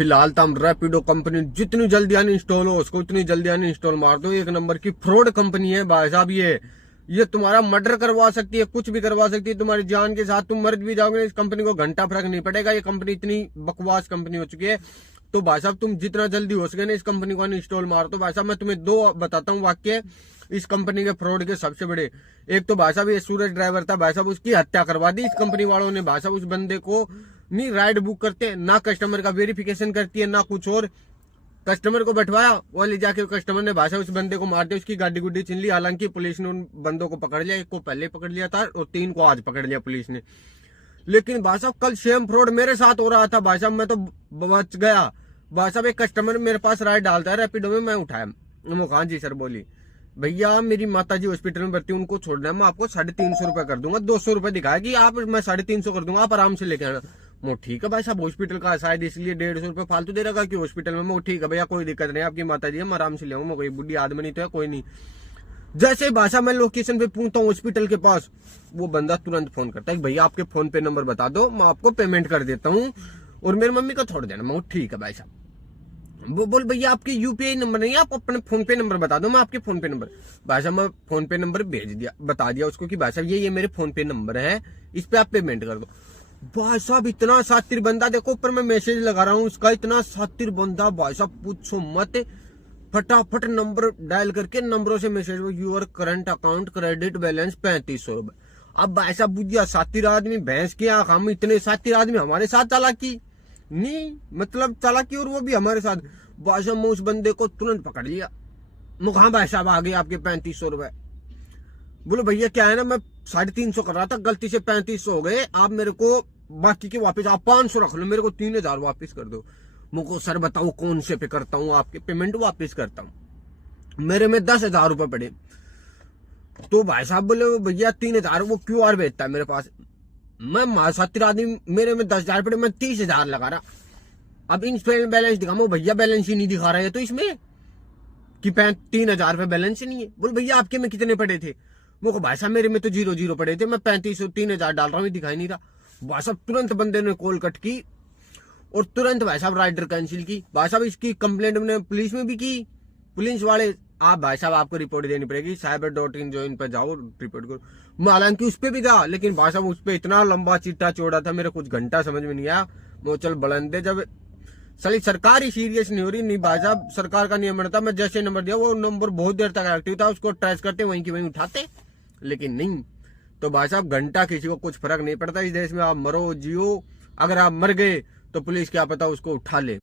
फिलहाल तो हम रैपिडो कंपनी जितनी जल्दी अनइंस्टॉल हो उसको उतनी जल्दी अनइंस्टॉल मार दो। एक नंबर की फ्रॉड कंपनी है भाई साहब। ये तुम्हारा मर्डर करवा सकती है, कुछ भी करवा सकती है, तुम्हारी जान के साथ तुम मर भी जाओगे, इस कंपनी को घंटा फर्क नहीं पड़ेगा। ये कंपनी इतनी बकवास कंपनी हो चुकी है। तो भाई साहब तुम जितना जल्दी हो सके ना इस कंपनी को अनइंस्टॉल मार दो। भाई साहब मैं तुम्हें दो बताता हूँ वाक्य इस कंपनी के फ्रॉड के सबसे बड़े। एक तो भाई साहब ये सूरज ड्राइवर था भाई साहब, उसकी हत्या करवा दी इस कंपनी वालों ने। भाई साहब उस बंदे को नहीं राइड बुक करते, ना कस्टमर का वेरिफिकेशन करती है, ना कुछ और। कस्टमर को बैठवाया, वो ले जाके कस्टमर ने भाषा उस बंदे को मार दिया, उसकी गाड़ी गुड्डी छीन ली। हालांकि पुलिस ने उन बंदों को पकड़ लिया, एक को पहले पकड़ लिया था और 3 को आज पकड़ लिया पुलिस ने। लेकिन भाई साहब कल सेम फ्रॉड मेरे साथ हो रहा था भाई साहब, मैं तो बच गया। भाई साहब एक कस्टमर मेरे पास राइड डालता है रैपिडो में, मैं उठाया। हाँ जी सर बोली, भैया मेरी माता जी हॉस्पिटल में भर्ती, उनको छोड़ना है, मैं आपको 350 रुपए कर दूंगा। 200 रुपए दिखाया कि आप मैं 350 कर दूंगा, आप आराम से लेके आना। वो ठीक है भाई साहब, हॉस्पिटल का शायद इसलिए 150 रुपए फालतू दे रहा कि हॉस्पिटल में। वो ठीक है भैया कोई दिक्कत नहीं, आपकी माता जी हम आराम से ले आऊंगा, कोई बुढ़ी आदमी नहीं तो है, कोई नहीं। जैसे भाषा मैं लोकेशन पे पहुंचता हूँ हॉस्पिटल के पास, वो बंदा तुरंत फोन करता है भैया आपके फोन पे नंबर बता दो, मैं आपको पेमेंट कर देता हूँ और मेरी मम्मी को छोड़ देना। मैं ठीक है भाई साहब। वो बोल भैया आपके यूपीआई नंबर नहीं है, आप अपने फोन पे नंबर बता दो, मैं आपके फोन पे नंबर। भाई साहब मैं फोन पे नंबर भेज दिया, बता दिया उसको कि भाई साहब ये मेरे फोन पे नंबर है, इस पे आप पेमेंट कर दो। भाई साहब इतना शातिर बंदा, देखो ऊपर मैं मैसेज लगा रहा हूँ उसका, इतना शातिर बंदा भाई साहब पूछो मत। फटाफट नंबर डायल करके नंबरों से message, your current account credit balance 3500 रुपए। अब भाई साहब बुझिया शातिर आदमी भैंस की आंख, हम इतने शातिर आदमी हमारे साथ चालाकी नहीं, मतलब चालाकी और वो भी हमारे साथ। भाई साहब मैं उस बंदे को तुरंत पकड़ लिया। मुखा भाई साहब आ गए आपके 3500 रुपए। बोलो भैया क्या है ना, मैं 350 कर रहा था, गलती से 3500 हो गए, आप मेरे को बाकी के वापस आप 500 रख लो, मेरे को 3000 वापस कर दो। मुझको सर बताओ कौन से पे करता हूँ आपके पेमेंट वापस करता हूँ, मेरे में 10,000 रुपए पड़े। तो भाई साहब बोले भैया 3000 वो QR भेजता है मेरे पास। मैं सातिर आदमी, मेरे में 10,000 पड़े, मैं 30,000 लगा रहा। अब इंस्टॉल बैलेंस दिखाओ, भैया बैलेंस ही नहीं दिखा रहा है तो इसमें कि 3,000 रुपए बैलेंस ही नहीं है। बोल भैया आपके में कितने पड़े थे? वो भाई साहब मेरे में तो 0 पड़े थे, मैं 3500 3,000 डाल रहा हूँ, दिखाई नहीं रहा। भाई साहब तुरंत बंदे ने कॉल कट की और तुरंत भाई साहब राइडर कैंसिल की। भाई साहब इसकी कंप्लेंट मैंने पुलिस में भी की। पुलिस वाले आप भाई साहब आपको रिपोर्ट देनी पड़ेगी, cyber.in जो इन पर जाओ रिपोर्ट करो। मैं हालांकि उस पर भी गया, लेकिन भाई साहब उस पर इतना लंबा चिट्टा चौड़ा था, मेरे कुछ घंटा समझ में नहीं आया। वो चल बुलंदे जब साली सरकार ही सीरियस नहीं हो रही, नहीं भाई साहब सरकार का नियम बनता, मैं जैसे नंबर दिया वो नंबर बहुत देर तक एक्टिव था, उसको ट्रेस करते वहीं की वहीं उठाते, लेकिन नहीं। तो भाई साहब घंटा किसी को कुछ फर्क नहीं पड़ता इस देश में, आप मरो जियो, अगर आप मर गए तो पुलिस क्या पता उसको उठा ले।